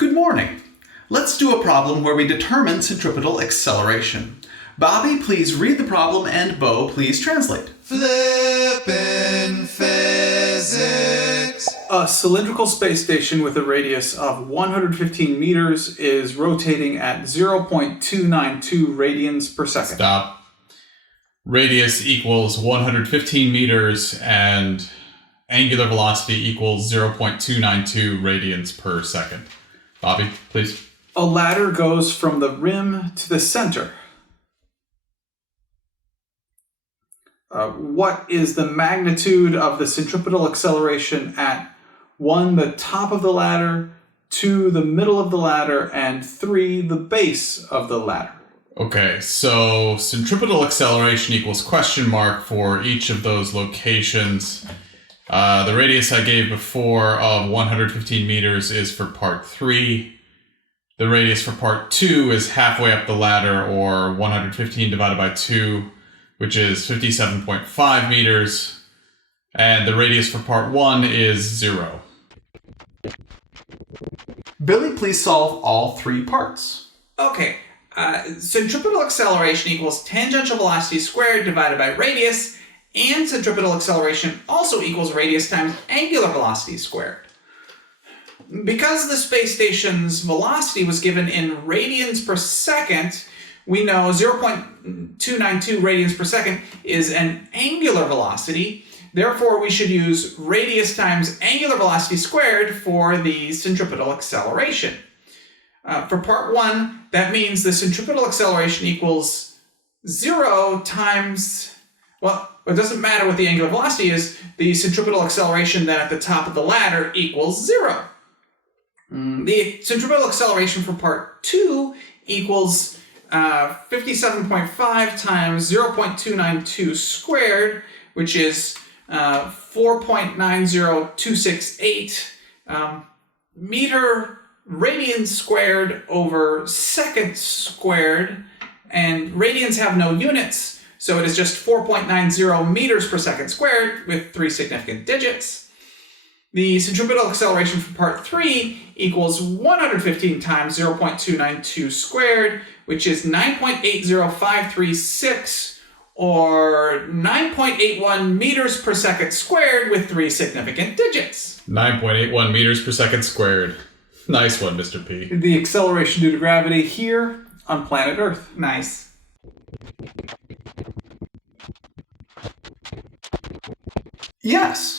Good morning. Let's do a problem where we determine centripetal acceleration. Bobby, please read the problem, and Bo, please translate. Flippin' physics. A cylindrical space station with a radius of 115 meters is rotating at 0.292 radians per second. Stop. Radius equals 115 meters and angular velocity equals 0.292 radians per second. Bobby, please. A ladder goes from the rim to the center. What is the magnitude of the centripetal acceleration at 1, the top of the ladder, 2, the middle of the ladder, and 3, the base of the ladder? Okay, so centripetal acceleration equals question mark for each of those locations. The radius I gave before of 115 meters is for part 3. The radius for part 2 is halfway up the ladder, or 115 divided by 2, which is 57.5 meters. And the radius for part 1 is 0. Billy, please solve all 3 parts. Okay, centripetal acceleration equals tangential velocity squared divided by radius, and centripetal acceleration also equals radius times angular velocity squared. Because the space station's velocity was given in radians per second, we know 0.292 radians per second is an angular velocity. Therefore, we should use radius times angular velocity squared for the centripetal acceleration. For part 1, that means the centripetal acceleration equals 0 times, well, it doesn't matter what the angular velocity is, the centripetal acceleration then at the top of the ladder equals 0. The centripetal acceleration for part 2 equals 57.5 times 0.292 squared, which is 4.90268 meter radians squared over seconds squared, and radians have no units, so it is just 4.90 meters per second squared with 3 significant digits. The centripetal acceleration for part 3 equals 115 times 0.292 squared, which is 9.80536, or 9.81 meters per second squared with 3 significant digits. 9.81 meters per second squared. Nice one, Mr. P. The acceleration due to gravity here on planet Earth. Nice. Yes.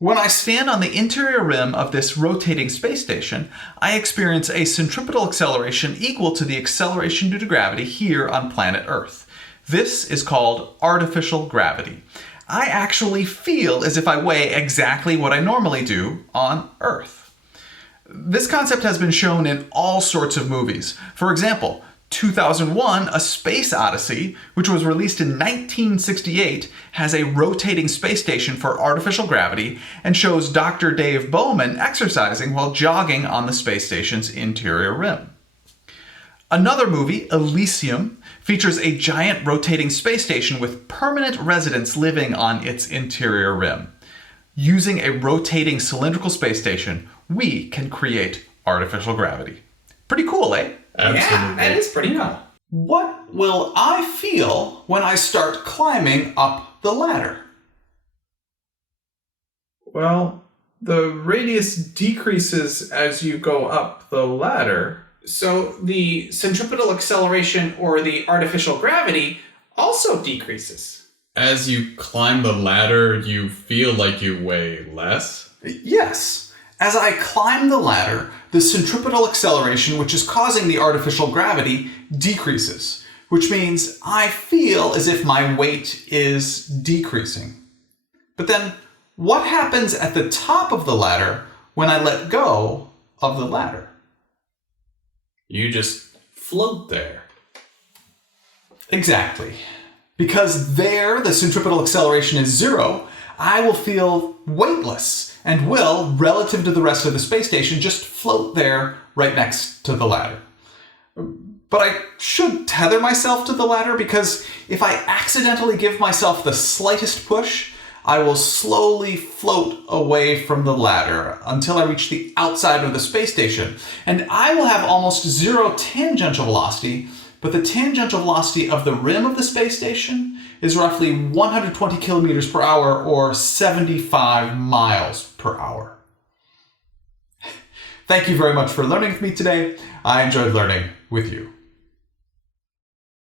When I stand on the interior rim of this rotating space station, I experience a centripetal acceleration equal to the acceleration due to gravity here on planet Earth. This is called artificial gravity. I actually feel as if I weigh exactly what I normally do on Earth. This concept has been shown in all sorts of movies. For example, 2001, A Space Odyssey, which was released in 1968, has a rotating space station for artificial gravity and shows Dr. Dave Bowman exercising while jogging on the space station's interior rim. Another movie, Elysium, features a giant rotating space station with permanent residents living on its interior rim. Using a rotating cylindrical space station, we can create artificial gravity. Pretty cool, eh? Absolutely. Yeah, that is pretty cool. What will I feel when I start climbing up the ladder? Well, the radius decreases as you go up the ladder. So the centripetal acceleration, or the artificial gravity, also decreases. As you climb the ladder, you feel like you weigh less? Yes. As I climb the ladder, the centripetal acceleration, which is causing the artificial gravity, decreases, which means I feel as if my weight is decreasing. But then, what happens at the top of the ladder when I let go of the ladder? You just float there. Exactly. Because there, the centripetal acceleration is 0, I will feel weightless and will, relative to the rest of the space station, just float there right next to the ladder. But I should tether myself to the ladder, because if I accidentally give myself the slightest push, I will slowly float away from the ladder until I reach the outside of the space station. And I will have almost zero tangential velocity, but the tangential velocity of the rim of the space station is roughly 120 kilometers per hour or 75 miles per hour. Thank you very much for learning with me today. I enjoyed learning with you.